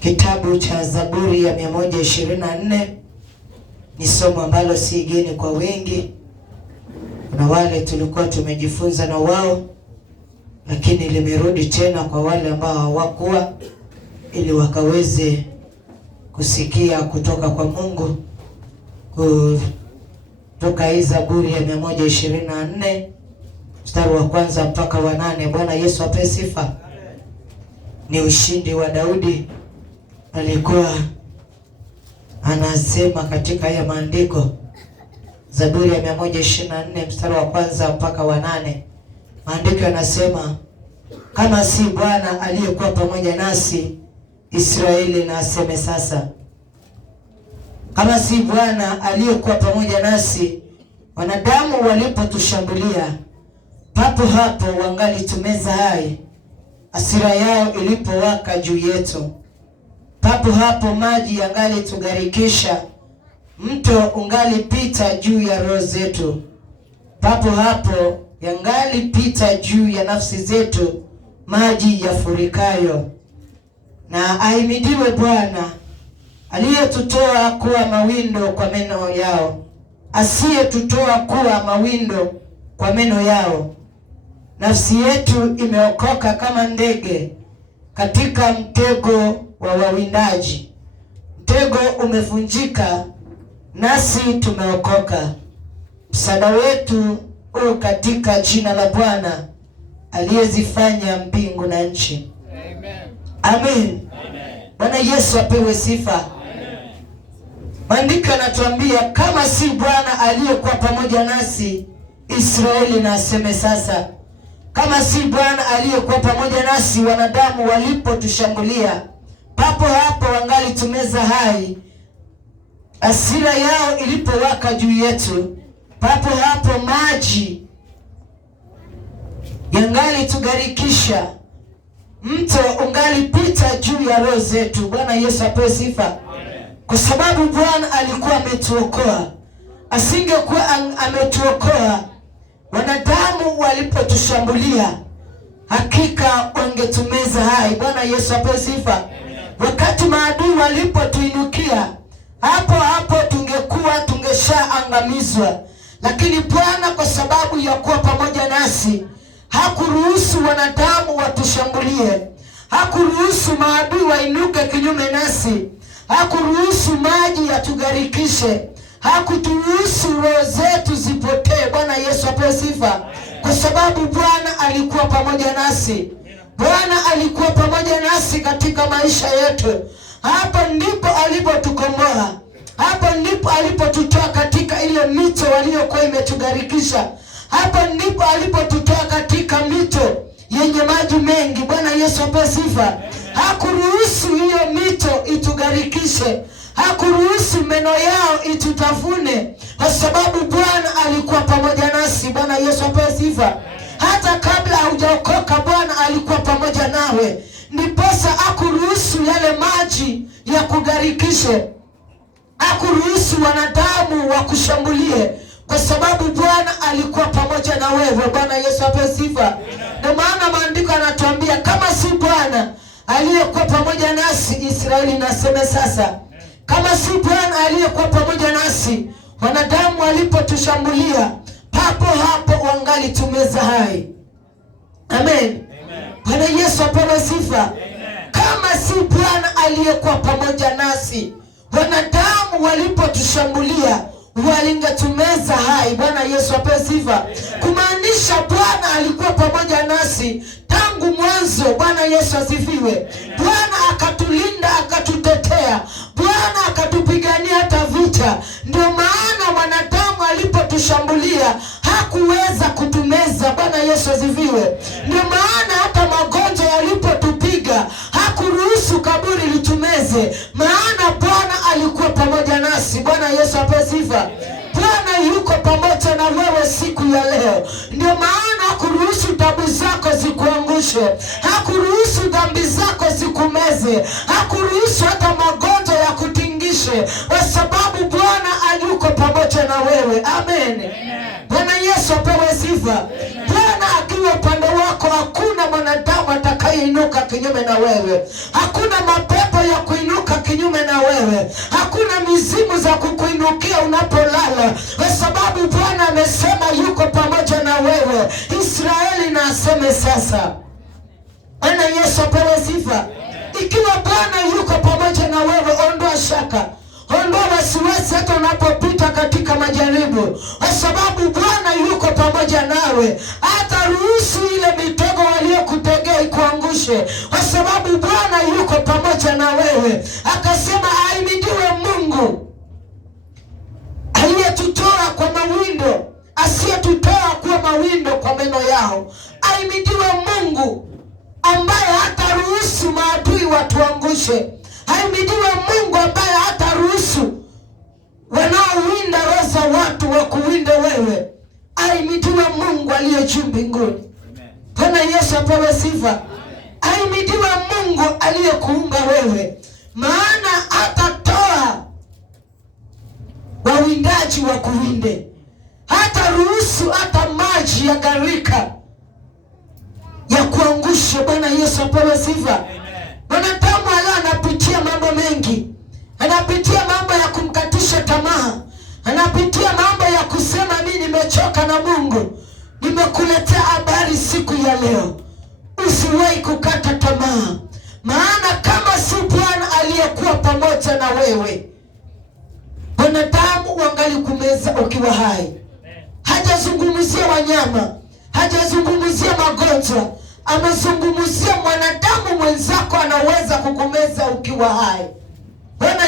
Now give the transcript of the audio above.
Kitabu cha Zaburi ya 124 ni somo ambalo si geni kwa wengi. Kuna wale tulikuwa tumejifunza na wao, lakini limerudi tena kwa wale ambao hawakuwa, ili wakaweze kusikia kutoka kwa Mungu. Kutoka hii Zaburi ya 124 mstari wa kwanza mpaka wa 8. Bwana Yesu apewe sifa. Ni ushindi wa Daudi. Alikuwa anasema katika haya maandiko, Zaburi ya 124 mstari wa kwanza mpaka wa 8. Maandiko yanasema, kama si Bwana aliyekuwa pamoja nasi, Israeli na aseme sasa. Kama si Bwana aliyekuwa pamoja nasi, wanadamu walipotushambulia, papo hapo wangali tumeza hai. Hasira yao ilipowaka juu yetu, papo hapo maji yangali tugarikisha. Mto ungali pita juu ya roho zetu, papo hapo yangali pita juu ya nafsi zetu maji yafurikayo. Na ahimidiwe Bwana aliyetutoa kuwa mawindo kwa meno yao, asiyetutoa kuwa mawindo kwa meno yao. Nafsi yetu imeokoka kama ndege katika mtego wa wawindaji. Mtego umevunjika, nasi tumeokoka. Msaada wetu u katika jina la Bwana aliyezifanya mbingu na nchi. Amen. Amen. Bwana Yesu apewe sifa. Amen. Maandiko yanatuambia, kama si Bwana aliyekuwa pamoja nasi, Israeli na aseme sasa. Kama si Bwana aliyekuwa pamoja nasi, wanadamu walipotushambulia, papo hapo wangali tumeza hai. Hasira yao ilipowaka juu yetu, papo hapo maji yangali tugarikisha. Mto ungali pita juu ya roho zetu. Bwana Yesu apewe sifa. Kwa sababu Bwana alikuwa ametuokoa. Asingekuwa ametuokoa, wanadamu walipotushambulia, hakika wangetumeza hai. Bwana Yesu apewe sifa. Wakati maadui walipotuinukia, hapo hapo tungeshaangamizwa. Lakini Bwana kwa sababu ya kuwa pamoja nasi, hakuruhusu wanadamu watushambulie. Hakuruhusu maadui wainuke kinyume nasi. Hakuruhusu maji yatugarikishe. Hakuturuhusu roho zetu zipotee. Bwana Yesu apewe sifa. Kwa sababu Bwana alikuwa pamoja nasi. Bwana alikuwa pamoja nasi katika maisha yetu. Hapo ndipo alipotukomboa. Hapo ndipo alipotutoa katika ile mito waliokuwa imetugarikisha. Hapo ndipo alipotutoa katika mito yenye maji mengi. Bwana Yesu apewe sifa. Hakuruhusu hiyo mito itugarikishe. Hakuruhusu meno yao itutafune, kwa sababu Bwana alikuwa pamoja nasi. Bwana Yesu apewe sifa. Hata kabla hujaokoka, Bwana alikuwa pamoja nawe. Ndiposa hakuruhusu yale maji ya kugarikishe. Hakuruhusu wanadamu wakushambulie, kwa sababu Bwana alikuwa pamoja na wewe. Bwana Yesu apewe sifa. Ndio maana maandiko yanatuambia, kama si Bwana aliyekuwa pamoja nasi, Israeli na aseme sasa. Kama si Bwana aliyekuwa pamoja nasi, wanadamu walipotushambulia, papo hapo wangali tumeza hai. Amen. Bwana Yesu apewe sifa. Kama si Bwana aliyekuwa pamoja nasi, wanadamu walipotushambulia, walingetumeza hai. Bwana Yesu apewe sifa. Kumaanisha Bwana alikuwa pamoja nasi tangu mwanzo. Bwana Yesu asifiwe. Bwana akatulinda, akatutetea. Bwana akatupigania hata vita. Ndio maana wanadamu alipotushambulia, hakuweza kutumeza. Bwana Yesu asifiwe. Ndio maana hata magonjwa yalipotupiga, hakuruhusu kaburi litumeze, maana Bwana alikuwa pamoja nasi. Bwana Yesu apewe sifa. Bwana yuko pamoja na wewe siku ya leo. Ndio maana hakuruhusu tabu zako zikuangushe. Hakuruhusu dhambi zako zikumeze. Hakuruhusu hata magonjwa ya kutingishe, kwa sababu Bwana yuko pamoja na wewe. Amen. Bwana Yesu apewe sifa. Bwana akiwa upande wako, hakuna mwanadamu ataka itainuka kinyume na wewe. Hakuna mapepo ya kuinuka kinyume na wewe. Hakuna mizimu za kukuinukia unapolala, kwa sababu Bwana amesema yuko pamoja na wewe. Israeli na aseme sasa. Bwana Yesu apewe sifa. Ikiwa Bwana yuko pamoja na wewe, ondoa shaka, ondoa wasiwasi hata unapopita katika majaribu, kwa sababu Bwana yuko pamoja nawe. Hata ruhusu ile mitego waliokutegea ikuangushe, kwa sababu Bwana yuko pamoja na wewe. Akasema ahimidiwe Mungu aliyetutoa kwa mawindo, asiyetutoa kwa mawindo kwa meno yao. Ahimidiwe Mungu ambaye hataruhusu maadui watuangushe. Ahimidiwe Mungu ambaye hataruhusu wanaowinda roho za watu wakuwinde wewe. Ahimidiwe Mungu aliye juu mbinguni. Bwana Yesu apewe sifa. Ahimidiwe Mungu aliyekuumba wewe, maana hatatoa wawindaji wakuwinde, hataruhusu hata maji ya gharika ya kuangusha. Bwana Yesu apewe sifa. Mwanadamu leo anapitia mambo mengi, anapitia mambo ya kumkatisha tamaa, anapitia mambo ya kusema mimi nimechoka na Mungu. Nimekuletea habari siku ya leo, usiwahi kukata tamaa, maana kama si Bwana aliyekuwa pamoja na wewe, wanadamu wangali kumeza ukiwa hai. Hajazungumzia wanyama, hajazungumzia magonjwa, amezungumzia mwanadamu mwenzako anaweza kukumeza ukiwa hai. Bwana